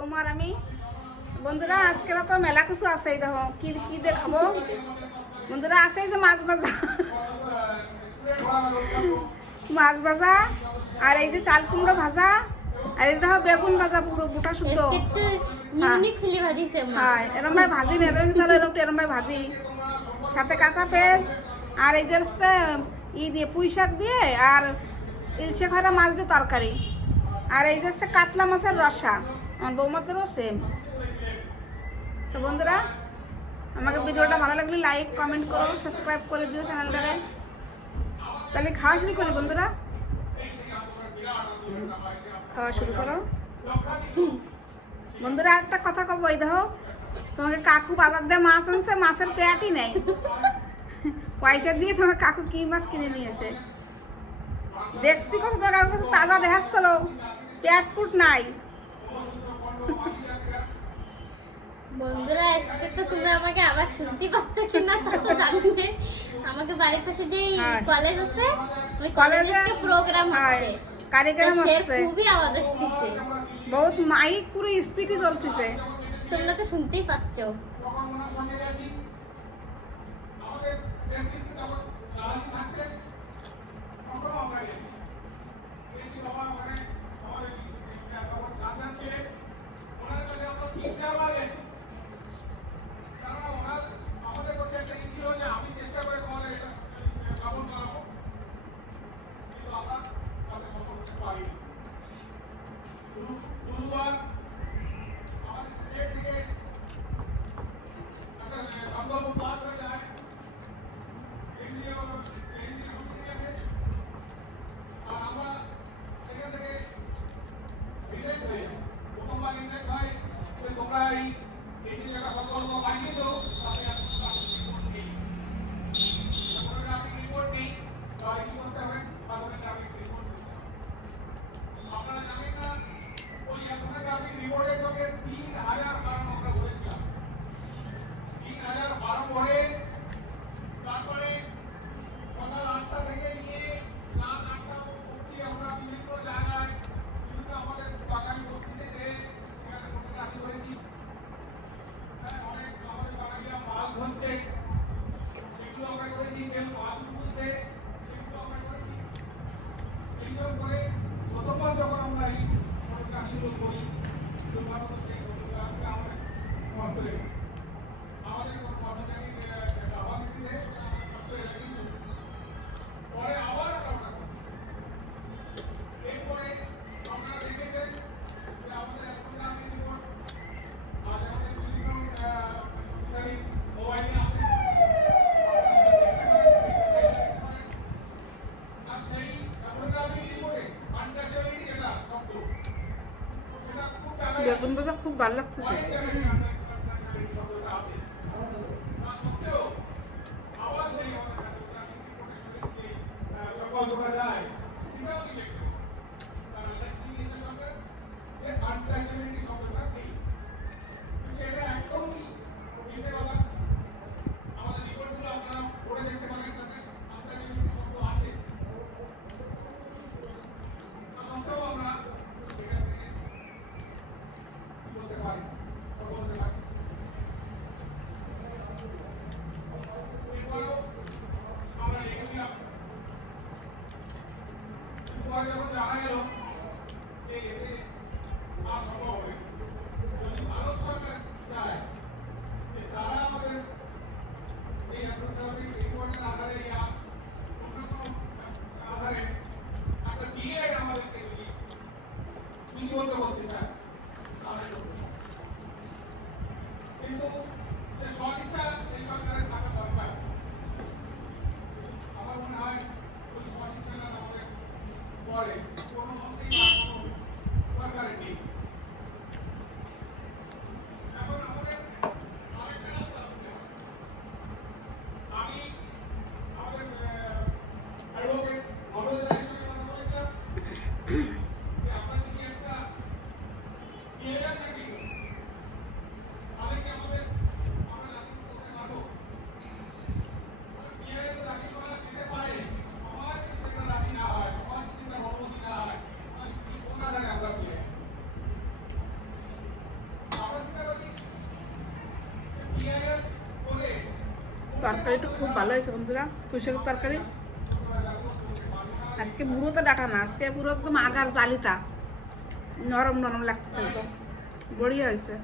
বৌমার আমি। বন্ধুরা আজকে তো মেলা কিছু আছে, দেখো কি কি দেখাবো বন্ধুরা। আছে যে মাছ ভাজা, মাছ ভাজা, আর এই যে চাল কুমড়ো ভাজা, আর এই দেখো বেগুন ভাজা, পুরো গোটা শুদ্ধ। হ্যাঁ এরম ভাই ভাজি নেই, এরম ভাই ভাজি, সাথে কাঁচা পেঁয়াজ, আর এই যে হচ্ছে ই দিয়ে পুঁই শাক দিয়ে, আর ইলশে খয়রা মাছ দিয়ে তরকারি, আর এই যে হচ্ছে কাতলা মাছের রসা। আমার বৌমাদেরও সেম। তো বন্ধুরা আমাকে ভিডিওটা ভালো লাগলে লাইক কমেন্ট করো, সাবস্ক্রাইব করে দিও চ্যানেলটারে। তাহলে খাওয়া শুরু করি বন্ধুরা, খাওয়া শুরু করো বন্ধুরা। একটা কথা কব, এই দেখো তোমাকে কাকু বাজার দিয়ে মাছ আনছে, মাছের পেয়াটি নেই, পয়সা দিয়ে তোমার কাকু কি মাছ কিনে নিয়ে এসে। দেখতে কত টাকার কাছে তাজা দেখাচ্ছিল, পেট ফুট নাই। বন্ধুরা আজকে তো তোমরা আমাকে আবার শুনতে পাচ্ছ কিনা তা তো জানি না। আমাকে বাড়ির পাশে যে কলেজ আছে, ওই কলেজে প্রোগ্রাম হচ্ছে, কারিগরম আছে, খুবই আওয়াজ আসছে, বহুত মাইক পুরো স্পিডে চলতেছে, তোমরা তো শুনতেই পাচ্ছ। বেগুন ভাজা খুব ভালো লাগতেছে। তরকারিটা খুব ভালো হয়েছে বন্ধুরা, পুঁই শাকের তরকারি। আজকে পুরো তো ডাটা না, আজকে পুরো একদম আগার জালিটা নরম নরম লাগতেছে, একদম বড়িয়া হয়েছে।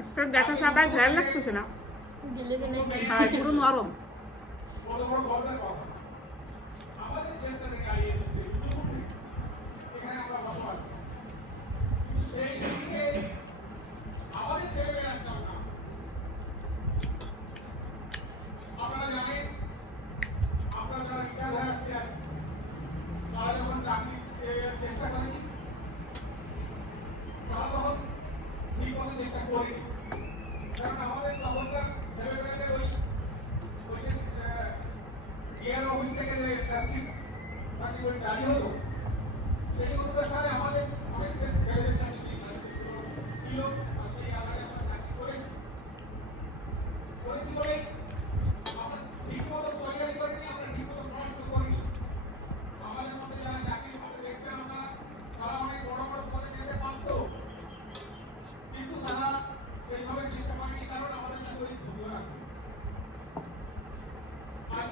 আজকে ডাটা সাবাই ভালো লাগতেছে না, আর পুরো নরম।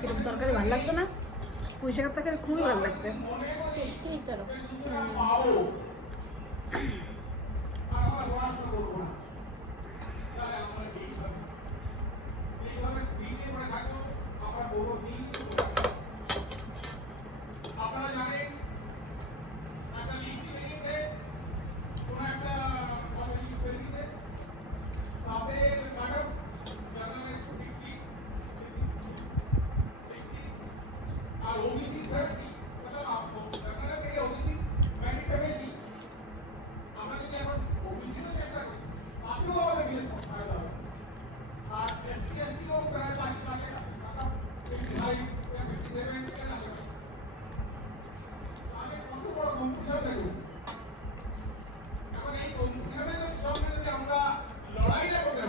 কিরকম তরকারি ভালো লাগতো না? পুঁই শাকের তরকারি খুবই ভালো লাগছে, টেস্টি হয়েছে আরো।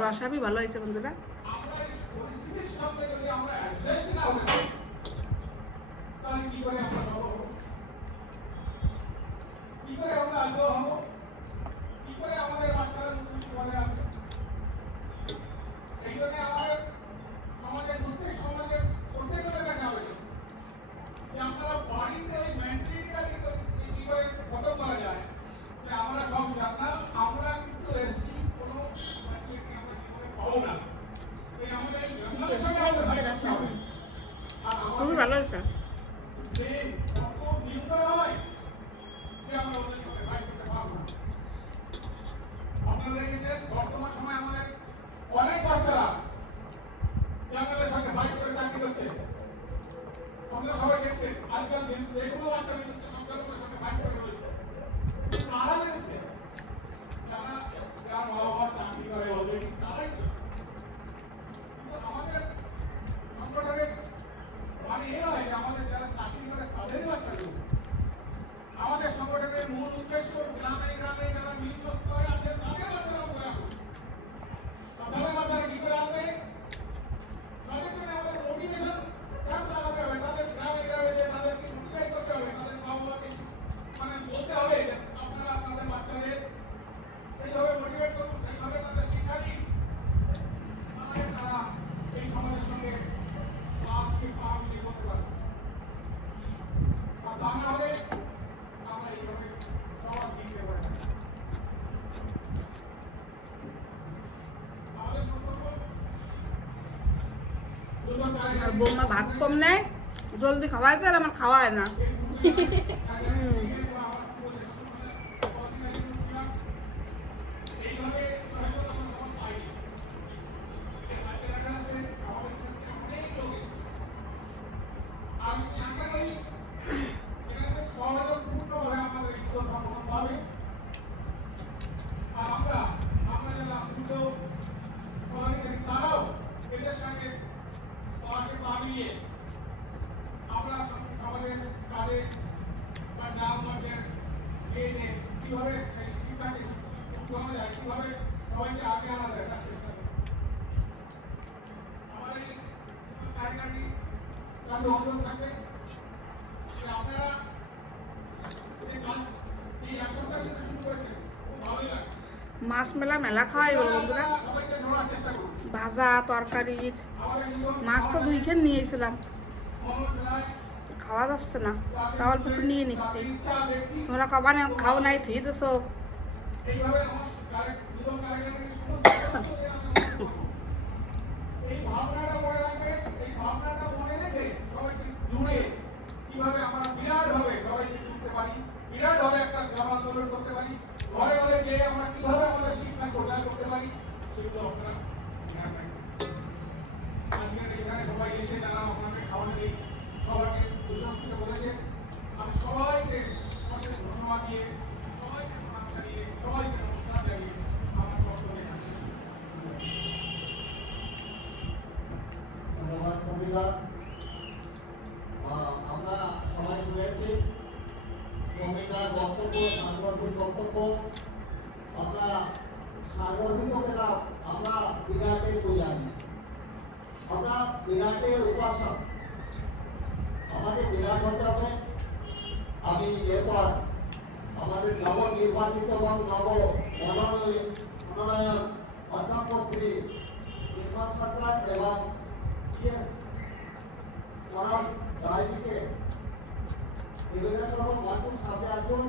রসাবি ভালো হয়েছে বন্ধুরা। খুবই ভালো হয়েছে। বর্তমান সময় আমাদের অনেক বাচ্চারা জঙ্গলের সঙ্গে ফাইট করে চাকরি করছে। আমরা সবাই দেখছেন আজকাল যেগুলো বাচ্চা বেরোচ্ছে জঙ্গলের সঙ্গে ফাইট করে বেরোচ্ছে, তারা বেরোচ্ছে যারা যার বাবা চাকরি করে অলরেডি তারাই। কিন্তু আমাদের সংগঠনের মানে এ হয় যে আমাদের যারা চাকরি করে তাদেরই বাচ্চাগুলো। আমাদের সংগঠনের মূল উদ্দেশ্য গ্রামে গ্রামে যারা নিঃস্ব হয়ে আছে তাদের বাচ্চারা করে আসুন। তাদের বাচ্চারা কি করে আসবে? তাদের জন্য আমাদের মোটিভেশন ক্যাম্প লাগাতে হবে, তাদের গ্রামে গ্রামে যে তাদেরকে মোটিভেট করতে হবে, তাদের বাবা মাকে মানে বলতে হবে যে আপনারা আপনাদের বাচ্চাদের সেইভাবে মোটিভেট করুন, সেইভাবে তাদের শিক্ষা দিন, তাহলে তারা এই সমাজের সঙ্গে পাঁচকে পা মিলিয়ে করতে পারবে। আর তা না হলে আমরা এইভাবে সমাজ দিতে পারি। আর বৌমা ভাত কম নেয়, জলদি খাওয়াইতে, আর আমার খাওয়ায় না। আমরা আমাদের কাজে কিভাবে এই শিক্ষাকে উৎপন্ন যায়, কিভাবে সবাইকে আগে আনা যায় তার চেষ্টা করি। আমার এই জায়গাটি কাছে অনুরোধ থাকবে যে আপনারা এই কাজ এই এক সপ্তাহ যেটা শুরু করেছেন খুব ভালোই লাগে। মাছ মেলা মেলা খাওয়াই গেল বন্ধুরা, সবাইকে ধরার চেষ্টা করুন। ভাজা তরকারির আমাদের নিয়ম মাছ তো 2 খেন নিয়েছিলাম, মনোজ রায় খাওয়া যাচ্ছে না, তাও অল্প একটু নিয়ে নিচ্ছি। ইচ্ছা ব্যক্তি তোমরা কবানে খাও নাই থুয়ে দেছো। এইভাবে আমার দুজন কারিগরের এই ভাবনাটা মনে রাখবে, এই ভাবনাটা মনে রেখে সবাইকে জুড়ে কিভাবে আমরা বিরাটভাবে সবাইকে জুড়তে পারি, বিরাটভাবে একটা গ্রাম আন্দোলন করতে পারি, ঘরে ঘরে গিয়ে আমরা কিভাবে আমাদের শিক্ষা প্রচার করতে পারি, সেগুলো আপনারা ধ্যান রাখবেন। আজকের এখানে সবাই এসে যারা আপনাকে খাওয়ানো নেই সবাইকে প্রশংসিত বলেছে, আমি সবাইকে অশেষ ধন্যবাদ দিয়ে সবাইকে প্রণাম জানিয়ে সবাইকে নমস্কার জানিয়ে আমার বক্তব্য এখানে শেষ করছি। ধন্যবাদ কবিতা। আমরা সবাই শুনেছি কবিতার বক্তব্য, সাংগঠনিক বক্তব্য। আমরা সাংগঠনিক পেলাম, আমরা বিরাটের পূজারী, আমরা বিরাটের উপাসক। আমাদের বিরাট হতে হবে। আমি এরপর আমাদের নবনির্বাচিত এবং নব মনোনয়ন অধ্যক্ষ শ্রী নির্মল সরকার এবং মনোজ রায়জিকে নিবেদন করব, মাসুম সামনে আসুন।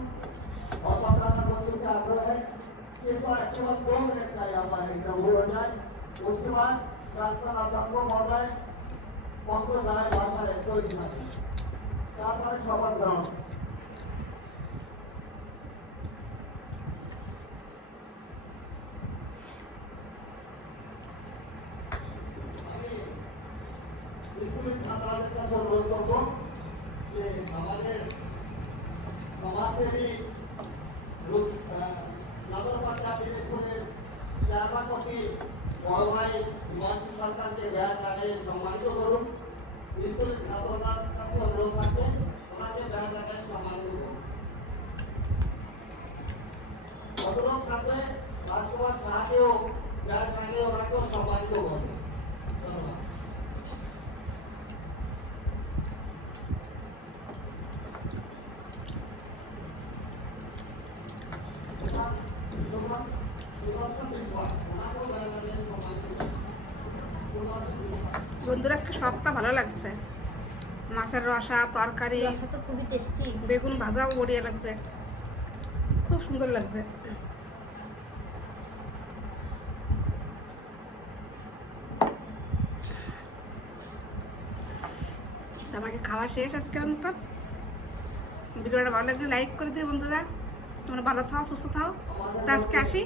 অপরাধ বলতে আগ্রহে এরপর কেবল 2 मिनट का আমার একটা ভুল हो जाए, उसके बाद प्रार्थना अध्यक्ष महोदय पंकज राय भाषा तैরি থাকে, তারপরে শপথ গ্রহণ। স্কুলের ছাত্রদের কাছে অনুরোধ করবো যে আমাদের সমাজসেবী নগর পঞ্চায়েত ইলেকশনের চেয়ারম্যানপতি বড় ভাই হিমাংশু সরকারকে ব্যাগ লাগাই সম্মানিত করুন। স্কুলের ছাত্রদের কাছে অনুরোধ থাকবে ওনাকে ব্যাগ লাগাই সম্মানিত করুন। অনুরোধ থাকবে রাজকুমার শাহকেও ব্যাগ লাগিয়ে ওনাকেও সম্মানিত করবে। ধন্যবাদ। বন্ধুরা আজকে সবটা ভালো লাগছে, মাছের রসা তরকারি, রসা তো খুবই টেস্টি, বেগুন ভাজাও বড়িয়া লাগছে, খুব সুন্দর লাগছে। আমাকে খাওয়া শেষ আজকের মতন। ভিডিওটা ভালো লাগলে লাইক করে দিও বন্ধুরা। তোমরা ভালো থাও, সুস্থ থাও। তো আজকে আসি।